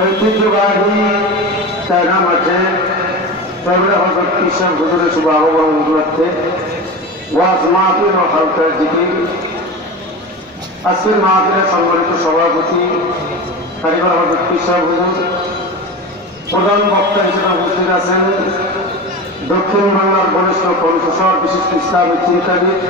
ঐতিহ্যবাহী চায়না মাঠে তবে হজরত কৃষ্ণ হুজুরের শুভ আগমন উপলক্ষে ওয়াজ মাহফিল ও হালকা জিকির। আজকের মাহফিলের সম্মানিত সভাপতি কারিগর হজরত কৃষ্ণ হুজুর, প্রধান বক্তা হিসেবে উপস্থিত আছেন দক্ষিণ বাংলার বরিষ্ঠ কণ্ঠস্বর বিশিষ্ট ইসলামী চিন্তাবিদ,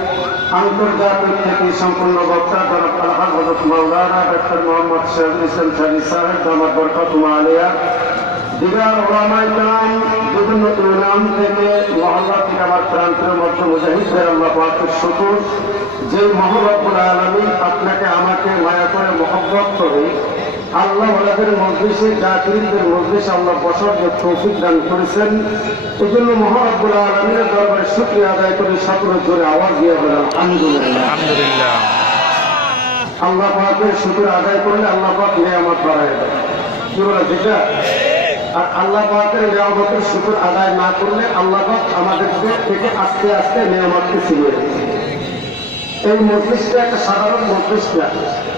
আন্তর্জাতিক খ্যাতি সম্পন্ন বক্তা জনাব আলহাজ হযরত মাওলানা ডক্টর মোহাম্মদ শহীদুল ইসলাম সানি সাহেব দামাত বরকাতুহু আলিয়া, দিগার ওলামায়ে কেরাম, বিভিন্ন ইউনিয়ন থেকে মহল্লা থেকে আমার প্রান্তের মধ্যে মুজাহিদদের আল্লাহ পাকের শুকর, যে মহান রব্বুল আলামিন আপনাকে আমাকে মায়া করে মহব্বত করে আল্লাহ ওনাদের মজলিসে জাকিরদের মজলিসে আল্লাহ বসার যে তৌফিক দান করেছেন, এই জন্য মহান রব্বুল আলামিনের দরবারে শুকরিয়া আদায় করে সকলের জোরে আওয়াজ দিয়ে বলেন আলহামদুলিল্লাহ। আল্লাহ পাকের শুকর আদায় করলে আল্লাহ পাক নিয়ামত বাড়ায় দেয়, কি বলে যেটা। আর আল্লাহ পাকের নিয়ামতের শুকর আদায় না করলে আল্লাহ পাক আমাদেরকে থেকে আস্তে আস্তে নিয়ামতকে ছিনিয়ে দিচ্ছে। এই মজলিসটা একটা সাধারণ মজলিস না,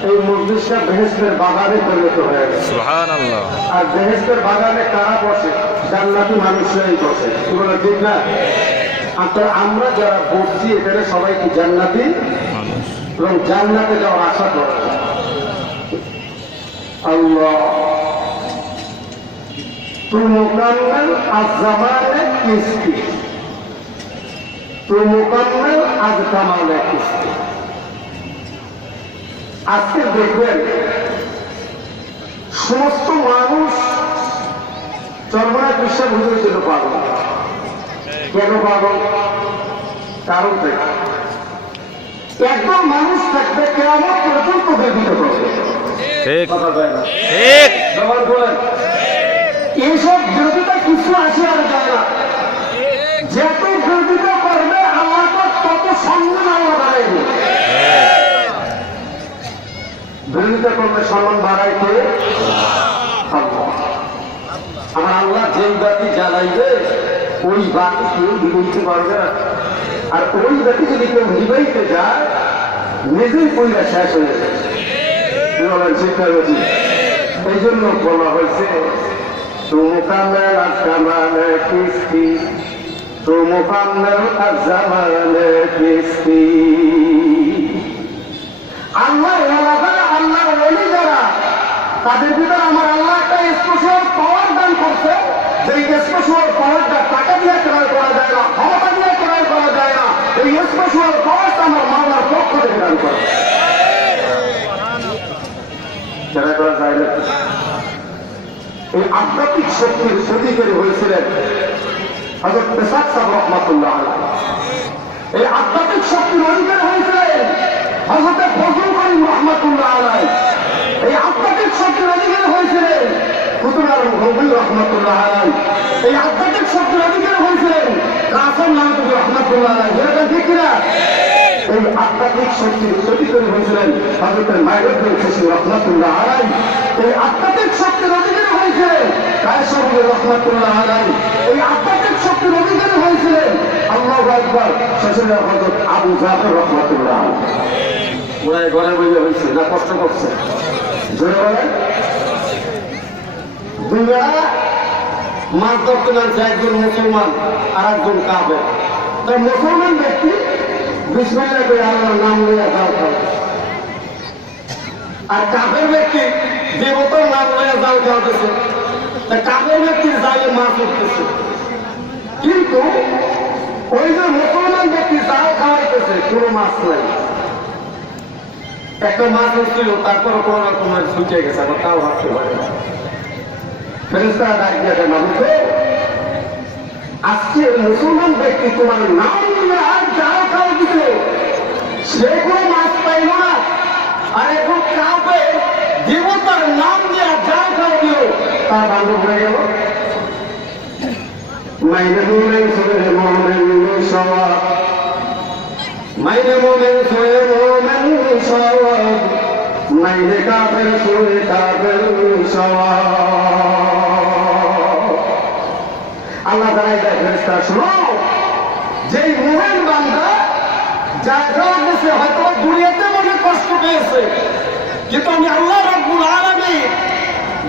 এই মজলিসটা বেহেশতের বাগানে পরিণত হয়ে গেছে। সুবহানাল্লাহ। আর বেহেশতের বাগানে কারা বসে? জান্নাতি মানুষরাই বসে, কি বলে ঠিক না? আমরা যারা বসছি এখানে সবাই কি জান্নাতি এবং জান্নাতে যাওয়ার আশা করে। আল্লাহ তু মুকাম্মিল আজ-জামানে কিসতি, তু মুকাম্মিল আজ-জামানে কিসতি। আজকে দেখবেন সমস্ত মানুষ চরমনায় কৃষ্ণ হুজুরের জন্য পাগল। কেন পাগল? কারণ থেকে একদম মানুষ থাকবে কেমন পর্যন্ত ব্যতীত করবে। এইসব বিরোধিতা কিছু আসে আর যায় না। যত বিরোধিতা করবে আল্লাহ তত সম্মান আল্লাহ বাড়াইবে। বিরোধিতা করলে সম্মান বাড়াইতে আমার আল্লাহ যেই বাতি জ্বালাইবে ওই বাতি কেউ নিবাইতে পারবে না। আর ওই বাতি যদি কেউ নিবাইতে যায় নিজেই পয়লা শেষ হয়ে যায়। এই জন্য বলা হয়েছে তু মুকাম্মিল আজ-জামানে কিসতি, তু মুকাম্মিল আজ-জামানে কিসতি। আল্লাহ আল্লাহর ওলি যারা, তাদের ভিতরে আমার আল্লাহ একটা স্পেশাল পাওয়ার দান করছে। সেই স্পেশাল পাওয়ারটা টাকা দিয়ে ক্রয় করা যায় না, ক্ষমতা দিয়ে ক্রয় করা যায় না। এই স্পেশাল পাওয়ারটা আমার মাওলার পক্ষ থেকে দান করে। ক্রয় করা যায় না। এই আধ্যাত্মিক শক্তির অধিকারী হয়েছিলেন হযরত মেসাক সাহেব রহমাতুল্লাহ আলাইহি। এই আধ্যাত্মিক শক্তির অধিকারী হয়েছিলেন হযরত ফজল করিম রহমাতুল্লাহ আলাইহি। এই আধ্যাত্মিক শক্তির অধিকারী হয়েছিলেন কুতুব আলম গৌরী রহমাতুল্লাহ আলাইহি। এই আধ্যাত্মিক শক্তির অধিকারী হয়েছিলেন কাসেম নানভী রহমাতুল্লাহ আলাইহি। যেটা ঠিক কিনা? এই আধ্যাত্মিক শক্তির অধিকারী হয়েছিলেন হযরত মাইনুদ্দিন চিশতি রহমাতুল্লাহ আলাইহি। এই আধ্যাত্মিক শক্তির অধিকারী হয়েছিলেন কায়সারুল রহমাতুল্লাহ আলাইহি। এই আধ্যাত্মিক শক্তির অধিকারী হয়েছিলেন আল্লাহু আকবার শেষের হযরত আবু জাফর রহমাতুল্লাহ আলাইহি। ওরা ঘরে বসে হয়েছে না কষ্ট করছে? জোরে বলে। দুনিয়া মাছ ধরতে নামছে একজন মুসলমান আর একজন কাফের। তো মুসলমান ব্যক্তি বিসমিল্লাহ করে আল্লাহর নাম নিয়ে জাল খাওয়া, আর কাফের ব্যক্তি দেবতার নাম নিয়ে জাল খাওয়াতেছে। কাফের ব্যক্তির জালে মাছ উঠতেছে, কিন্তু ওই যে মুসলমান ব্যক্তি জাল খাওয়াইতেছে কোনো মাছ নাই। একটা মাছ উঠছিল, তারপরে কোন রকমের ছুটে গেছে, আবার তাও ভাবতে পারে না। ফেরেশতারা ডাক দিয়ে মানুষে আজকে মুসলমান ব্যক্তি তোমার নাম নিয়ে আর জাল খাওয়া দিতে, সে কোনো মাছ পাইল না। আর এখন কাউকে দেবতার নাম দিয়ে জাল খাওয়া দিল, তার বান্ধব হয়ে গেল। মাইনে মোমেন সোয়ে মোমেন সওয়াব, মাইনে মোমেন সোয়ে মোমেন সওয়াব, মাইনে কাফের সোয়ে কাফের সওয়াব। আল্লাহ জানাই দেয় ফেরেশতা, শোনো, যেই মুমিন বান্দা যা খাওয়া গেছে হয়তো দুনিয়াতে মনে কষ্ট পেয়েছে, কিন্তু আমি আল্লাহ রাব্বুল আলামিন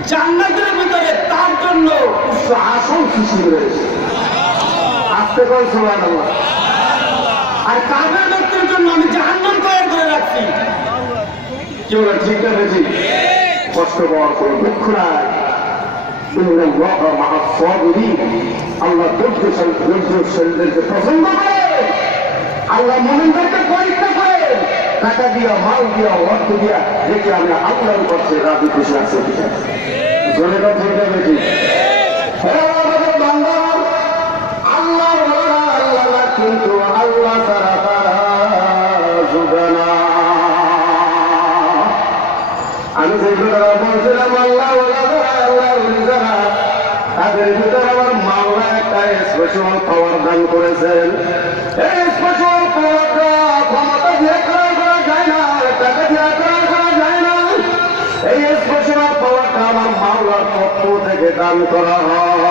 জান্নাতের ভিতরে তার জন্য উচ্চ আসন সৃষ্টি রয়েছে। আস্তে করে সুবহানাল্লাহ। আর কাফের ব্যক্তির জন্য আমি জাহান্নাম তৈরি করে রাখছি। কি বলে ঠিক না বেশি? কষ্ট পাওয়ার কোনো দুঃখ নাই। আল্লাহ ধৈর্যশীলদেরকে পছন্দ করে, আল্লাহ মুমিনদেরকে পরীক্ষা করে, টাকা দিয়া, মাল দিয়া, অর্থ দিয়া, দেখে আমি আল্লাহর কাছে রাজি খুশি আছে। জোরে কথা ঠিক না বেশি? আল্লাহ আল্লাহ কিন্তু আল্লাহ তারা তারা জুবে না। আমি যেগুলো বলছিলাম আল্লাহ আল্লাহ তাদের ভিতরে আমার মাওলা একটা স্পেশাল পাওয়ার দান করেছেন। এই স্পেশাল পাওয়ারটা ক্ষমতা দিয়ে ক্রয় করা যায় না, টাকা দিয়ে ক্রয় করা যায় না। এই স্পেশাল পাওয়ারটা আমার মাওলার পক্ষ থেকে দান করা হয়।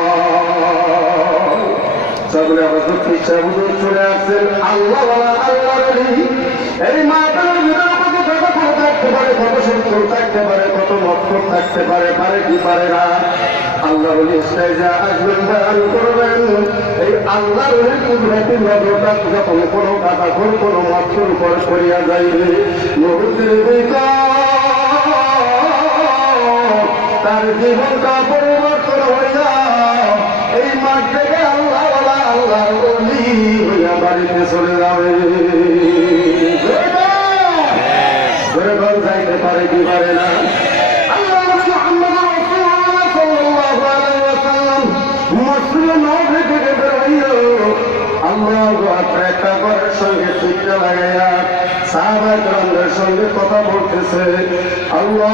সকলে আমাদের ইচ্ছা হুজুর চলে আসছেন আল্লাহ আল্লাহ। এই মাতার ভিতরে কত টাকা থাকতে পারে, কত সুন্দর থাকতে পারে, কত মক্কর থাকতে পারে, পারে কি পারে না। আল্লাহ যা আসবেন বয়ান করবেন, এই আল্লাহর কুদরতের নজরটা যখন কোনো কাটাখোর কোনো মক্কর উপর করিয়া যাইবে, মুহূর্তের তার জীবনটা পরিবর্তন হইয়া এই মাঠ থেকে আল্লাহ আল্লাহ হইয়া বাড়িতে চলে যাবে। যাইতে পারে কি পারে না। একটা ঘরের সঙ্গে চিন্তা লাগাইয়া সাহাবায়ে কেরামের সঙ্গে কথা বলতেছে। আল্লাহ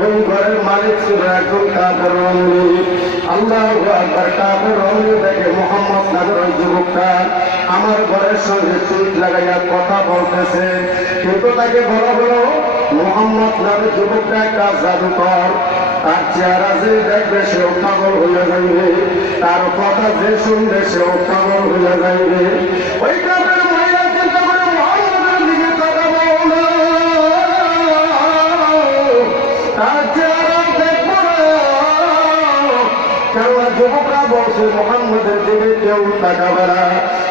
ওই ঘরের মালিক ছিল একজন কাফের রমণী। আল্লাহ আকবার, কাফের রমণী দেখে মোহাম্মদ নামের ওই যুবকটা আমার ঘরের সঙ্গে চিত লাগাইয়া কথা বলতেছে। কিন্তু তাকে বলা হলো মোহাম্মদ নামের যুবকটা একটা জাদুকর, তার চেহারা যে দেখবে সেও পাগল হইয়া যাইবে, তার কথা যে শুনবে সেও পাগল হইয়া যাইবে। ওই কাফের মহিলা চিন্তা করে মোহাম্মদের দিকে তাকাবো না, তার চেহারা দেখবো না। কেননা যুবকরা বলছে মোহাম্মদের দিকে কেউ তাকাবে না।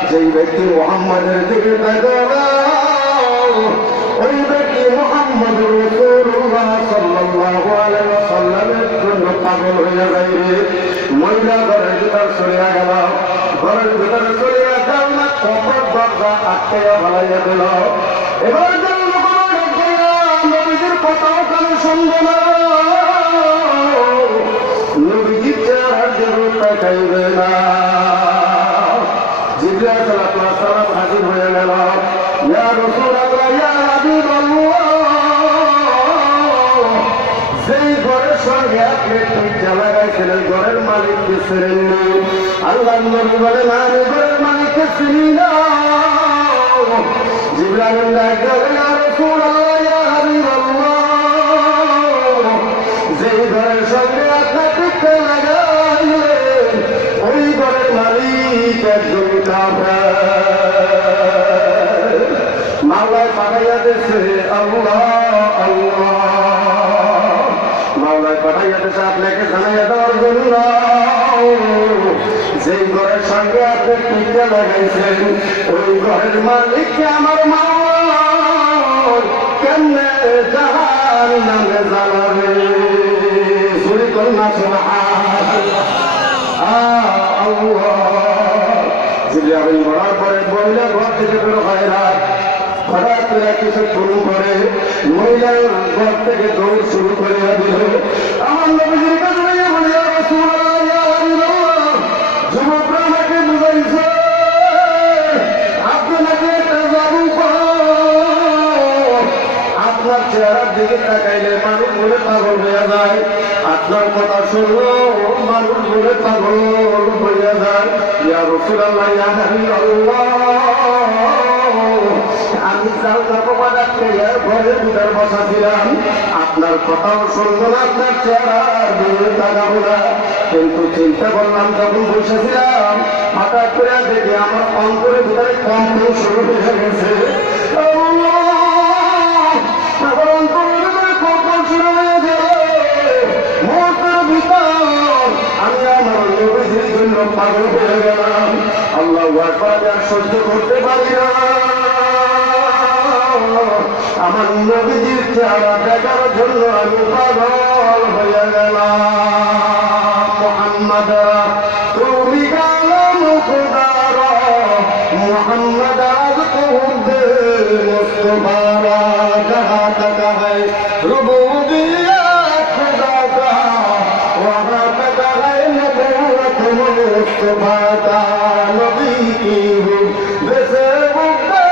যেই ব্যক্তি মোহাম্মদের দিকে তাকাবে ওই ব্যক্তি মোহাম্মদ রাসূলুল্লাহ সাল্লাল্লাহু আলাইহি ওয়াসাল্লামের জন্য পাগল হয়ে যাইবে। মহিলা ঘরের ভিতর চলিয়া গেল, ঘরের ভিতরে চলিয়া গেল না, কপট দরজা আটকাইয়া ফেলাইয়া দিল। এবার নবীজির কথাও কানে শুনবে না, নবীজির চেহারার দিকে তাকাইবে না। জিবরাইল আলাইহিস সালাম হাজির হয়ে গেল। ইয়া রাসূলুল্লাহ, ইয়া হাবিবাল্লাহ, যেই ঘরের সঙ্গে আপনি চিন্তা লাগাইছিলেন ঘরের মালিককে চিনেননি। আল্লাহর নবী বলেন আমি ঘরের মালিককে চিনি না। জিবরাইল ডাক দিলেন, ইয়া রাসূলুল্লাহ, ইয়া হাবিবাল্লাহ, যেই ঘরের সঙ্গে আপনি চিন্তা লাগাইলেন ওই ঘরের মালিক একজন কাফের। মাওলায় পাঠাইয়া দিয়েছে আল্লাহ আল্লাহ, মাওলায় পাঠাইয়া দিয়েছে আপনাকে জানাইয়া দেওয়ার জন্য যেই ঘরের সঙ্গে আপনি টিকা লাগাইছেন ওই ঘরের মালিককে আমার মাওলা কেমনে জাহান্নামে জানাবে। চুরি করুন আল্লাহ। জিবরাইল বলার পরে মহিলা ঘর থেকে বের হয় না, হঠাৎ করে কিছু শুরু করে মহিলার ঘর থেকে দৌড় শুরু করে দিল। আমার নবীজির কাছে বলে, ইয়া রাসূলুল্লাহ, ইয়া হাবিবাল্লাহ, যুবকরা আমাকে বুঝাইছে আপনি নাকি একটা জাদুকর, আপনার চেহারার দিকে তাকাইলে মানুষ বলে পাগল হয়ে যায়, আপনার কথা শুনলো মানুষ বলে পাগল হয়ে যায়। ইয়া রাসূলুল্লাহ, ইয়া হাবিবাল্লাহ, আমি ঘরের ভিতর বসা ছিলাম, আপনার কথাও শুনবো না, আপনার চেহারার দিকে তাকাবো না, কিন্তু চিন্তা করলাম যখন বসেছিলাম হঠাৎ করে দেখে আমার অন্তরের ভিতরে কম্পন শুরু হয়ে গেছে। আমার অন্তরের ভিতরে কম্পন শুরু হয়ে গেল। সহ্য করতে পারি না। আমার নবীজির চেহারা দেখার জন্য আমি পাগল হয়ে গেলাম। মুহাম্মদ তুমি গালাম খুদার, মুহাম্মদ আজ খুদ মুস্তফা कहा तक है रुबूबियत खुदा का, वहाँ तक है नबूवत मुस्तफा का। नबी की हूँ वैसे मुद्दे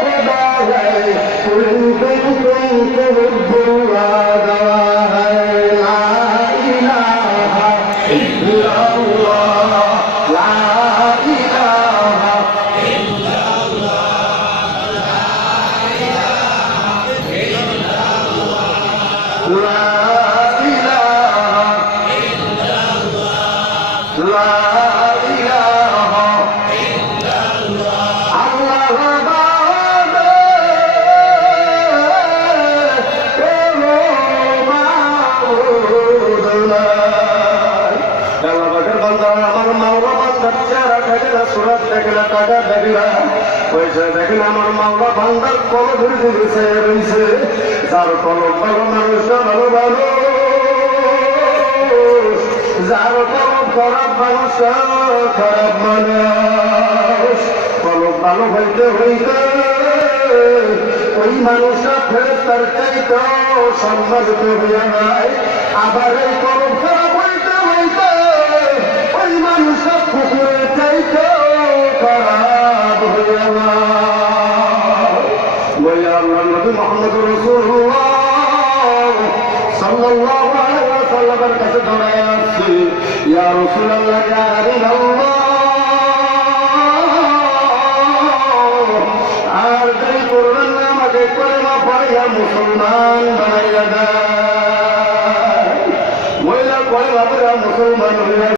खुदा है, तुम हुब्बुल्लाह है। ला इलाहा इल्लल्लाह, ला इलाहा لا إله إلا الله، لا إله إلا الله، الله بعد কোনো মাবুদ নাই। আল্লাহ পাকের বান্দা, আমার মাওলা বান্দার চেহারা দেখে না, সুরত দেখে না, টাকা দেখে না, পয়সা দেখে না, আমার মাওলা বান্দার কলবের দিকে চেয়ে রয়েছে। যার কলম ভালো মানুষটা ভালো ভালো, যার কলম খারাপ মানুষটা খারাপ মানুষ। কলম ভালো হইতে হইতে ওই মানুষটা ফেরেশতার চাইতে সম্মানিত হইয়া যায়। আবার এই কলম খারাপ হইতে হইতে ওই মানুষটা কুকুরের চাইতে খারাপ হইয়া যায়। বলে আল্লাহ নবী মুহাম্মদ রাসূলুল্লাহ সাল্লাল্লাহু আলাইহি ওয়াসাল্লামের কাছে দৌড়ায় আসছে, ইয়া রাসূলুল্লাহ, ইয়া হাবিবাল্লাহ, আর দেরি করবেন না, আমাকে কলেমা পড়াইয়া মুসলমান বানাইয়া দেয়। মহিলা কলেমা পড়া মুসলমান হইয়া